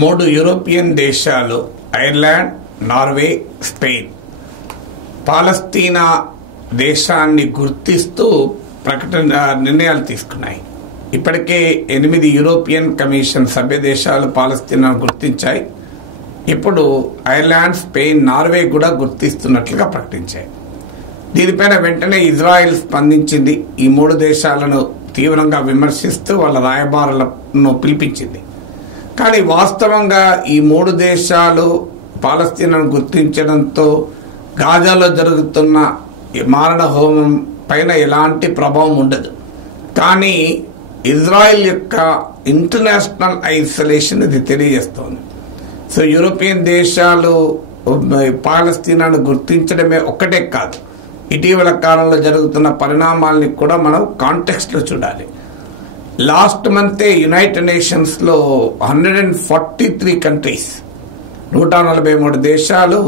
మూడు యూరోపియన్ దేశాలు Ireland, Norway, Spain పాలస్తీనా దేశాన్ని గుర్తిస్తూ నిర్ణయాలు తీసుకున్నాయి. ఇప్పటికే 8 యూరోపియన్ కమిషన్ సభ్య దేశాలు పాలస్తీనాను గుర్తించాయి. ఇప్పుడు ఐర్లాండ్, స్పెయిన్, నార్వే కూడా గుర్తిస్తున్నట్లుగా ప్రకటించాయి. దీనిపైన వెంటనే ఇజ్రాయెల్ స్పందించింది. ఈ 3 దేశాలను తీవ్రంగా విమర్శిస్తూ వాళ్ళ రాయబారులను పిలిపించింది. కానీ వాస్తవంగా ఈ 3 దేశాలు పాలస్తీనాను గుర్తించడంతో గాజాలో జరుగుతున్న మారణ హోమం పైన ఎలాంటి ప్రభావం ఉండదు. కానీ ఇజ్రాయెల్ యొక్క ఇంటర్నేషనల్ ఐసోలేషన్ ఇది తెలియజేస్తోంది. సో యూరోపియన్ దేశాలు పాలస్తీనాను గుర్తించడమే ఒక్కటే కాదు, ఇటీవల కాలంలో జరుగుతున్న పరిణామాలని కూడా మనం కాంటెక్స్ట్లో చూడాలి. లాస్ట్ మంతే యునైటెడ్ నేషన్స్ లో 143 కంట్రీస్ 143 దేశాలు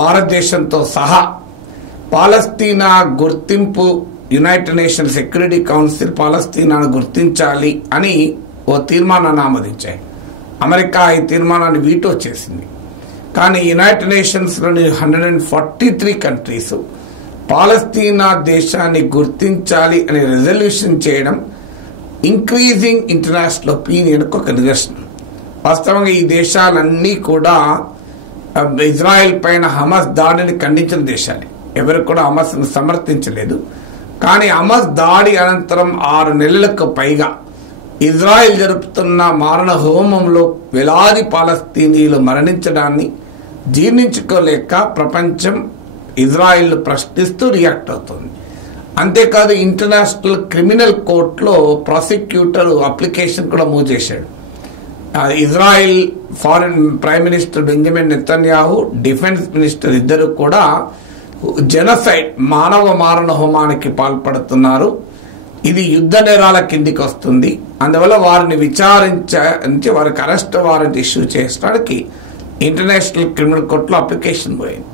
భారతదేశంతో సహా పాలస్తీనా గుర్తింపు యునైటెడ్ నేషన్ సెక్యూరిటీ కౌన్సిల్ పాలస్తీనాను గుర్తించాలి అని ఓ తీర్మానాన్ని ఆమోదించాయి. అమెరికా ఈ తీర్మానాన్ని వీటో చేసింది. కానీ యునైటెడ్ నేషన్స్లోని 143 కంట్రీస్ పాలస్తీనా దేశాన్ని గుర్తించాలి అనే రెజల్యూషన్ చేయడం ఇంక్రీజింగ్ ఇంటర్నేషనల్ ఒపీనియన్కు ఒక నిదర్శనం. వాస్తవంగా ఈ దేశాలన్నీ కూడా ఇజ్రాయెల్ పైన హమాస్ దాడిని ఖండించిన దేశాలు. ఎవరు కూడా హమాస్ను సమర్థించలేదు. కానీ హమాస్ దాడి అనంతరం 6 నెలలకు పైగా ఇజ్రాయెల్ జరుపుతున్న మారణ హోమంలో వేలాది పాలస్తీనీయులు మరణించడాన్ని జీర్ణించుకోలేక ప్రపంచం ఇజ్రాయెల్ ప్రశ్నిస్తూ రియాక్ట్ అవుతుంది. అంతేకాదు ఇంటర్నేషనల్ క్రిమినల్ కోర్టులో ప్రాసిక్యూటర్ అప్లికేషన్ కూడా మూవ్ చేశాడు. Israel foreign prime minister Benjamin Netanyahu, defence minister ఇద్దరు కూడా జెనోసైడ్ మానవ మారణ హోమానికి పాల్పడుతున్నారు, ఇది యుద్ధ నేరాల కిందికి వస్తుంది, అందువల్ల వారిని విచారించి వారికి అరెస్ట్ వారెంట్ ఇష్యూ చేయడానికి ఇంటర్నేషనల్ క్రిమినల్ కోర్టులో అప్లికేషన్ పోయింది.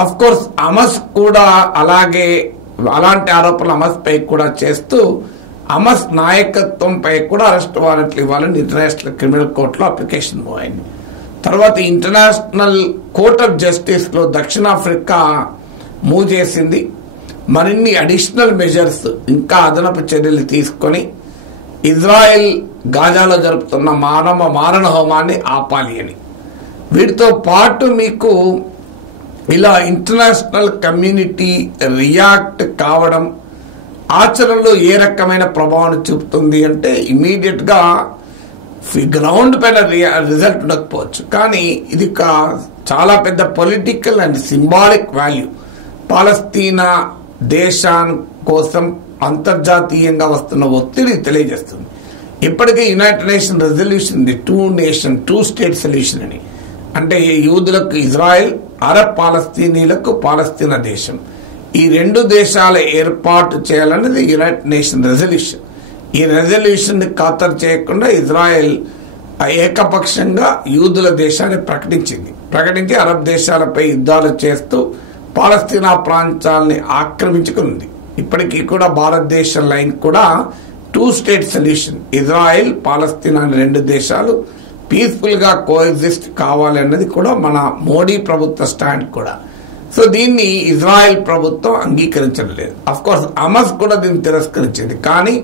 అఫ్ కోర్స్ హమాస్ కూడా అలాంటి ఆరోపణలు హమాస్ పై కూడా చేస్తూ హమాస్ నాయకత్వంపై కూడా అరెస్ట్ వారెంట్లు ఇవ్వాలని ఇంటర్నేషనల్ క్రిమినల్ కోర్టులో అప్లికేషన్ పోయింది. తర్వాత ఇంటర్నేషనల్ కోర్ట్ ఆఫ్ జస్టిస్ లో దక్షిణాఫ్రికా మూవ్ చేసింది. మరిన్ని అడిషనల్ మెజర్స్, ఇంకా అదనపు చర్యలు తీసుకొని ఇజ్రాయెల్ గాజాలో జరుపుతున్న మారణ హోమాన్ని ఆపాలి అని. వీటితో పాటు మీకు ఇలా ఇంటర్నేషనల్ కమ్యూనిటీ రియాక్ట్ కావడం ఆచరణలో ఏ రకమైన ప్రభావాన్ని చూపుతుంది అంటే ఇమీడియట్ గా గ్రౌండ్ పైన రిజల్ట్ ఉండకపోవచ్చు, కానీ ఇది చాలా పెద్ద పొలిటికల్ అండ్ సింబాలిక్ వాల్యూ పాలస్తీనా దేశాన్ కోసం అంతర్జాతీయంగా వస్తున్న ఒత్తిడి తెలియజేస్తుంది. ఇప్పటికే యునైటెడ్ నేషన్ రెజల్యూషన్ ఉంది, 2 నేషన్ 2 స్టేట్ సొల్యూషన్ అని. అంటే యూదులకు ఇజ్రాయెల్, అరబ్ పాలస్తీనీలకు పాలస్తీనా దేశం, ఈ 2 దేశాల ఏర్పాటు చేయాలనేది యునైటెడ్ నేషన్ రెజల్యూషన్. ఈ రెజల్యూషన్ ని ఖాతరు చేయకుండా ఇజ్రాయెల్ ఏకపక్షంగా యూదుల దేశాన్ని ప్రకటించి అరబ్ దేశాలపై యుద్ధాలు చేస్తూ పాలస్తీనా ప్రాంతాలని ఆక్రమించుకుంది. ఇప్పటికీ కూడా భారతదేశం లైన్ కూడా 2 స్టేట్ సొల్యూషన్, ఇజ్రాయెల్, పాలస్తీనా 2 దేశాలు పీస్ఫుల్ గా కోఎగ్జిస్ట్ కావాలన్నది కూడా మన మోడీ ప్రభుత్వ స్టాండ్ కూడా. సో దీన్ని ఇజ్రాయెల్ ప్రభుత్వం అంగీకరించడం లేదు. అఫ్ కోర్స్ హమాస్ కూడా దీన్ని తిరస్కరించింది. కానీ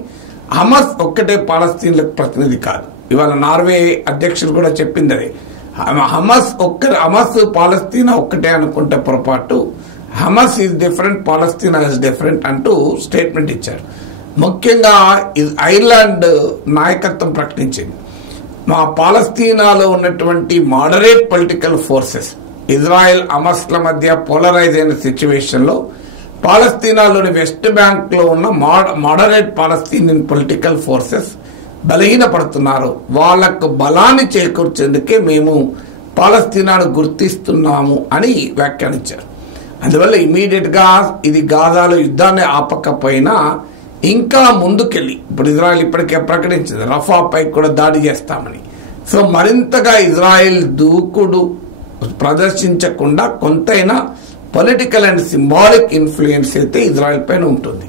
హమాస్ ఒక్కటే పాలస్తీన్లకు ప్రతినిధి కాదు. ఇవాళ నార్వే అధ్యక్షుడు కూడా చెప్పింది అదే, హమాస్ పాలస్తీనా ఒక్కటే అనుకుంటే పొరపాటు, Hamas is different, Palestine is different అంటూ స్టేట్మెంట్ ఇచ్చారు. ముఖ్యంగా ఐర్లాండ్ నాయకత్వం ప్రకటించింది, మా పాలస్తీనాలో ఉన్నటువంటి మోడరేట్ పొలిటికల్ ఫోర్సెస్ ఇజ్రాయెల్ హమాస్ల మధ్య పోలరైజ్ అయిన సిచ్యువేషన్ లో పాలస్తీనాలోని వెస్ట్ బ్యాంక్ లో ఉన్న మోడరేట్ పాలస్తీనియన్ పొలిటికల్ ఫోర్సెస్ బలహీనపడుతున్నారు, వాళ్లకు బలాన్ని చేకూర్చేందుకే మేము పాలస్తీనాను గుర్తిస్తున్నాము అని వ్యాఖ్యానించారు. అందువల్ల ఇమీడియట్ గా ఇది గాజాలో యుద్ధాన్ని ఆపకపోయినా ఇంకా ముందుకెళ్ళి ఇప్పుడు ఇజ్రాయెల్ ఇప్పటికే ప్రకటించింది రఫా పై కూడా దాడి చేస్తామని. సో మరింతగా ఇజ్రాయెల్ దూకుడు ప్రదర్శించకుండా కొంతైనా పొలిటికల్ అండ్ సింబాలిక్ ఇన్ఫ్లుయెన్స్ అయితే ఇజ్రాయెల్ పైన ఉంటుంది.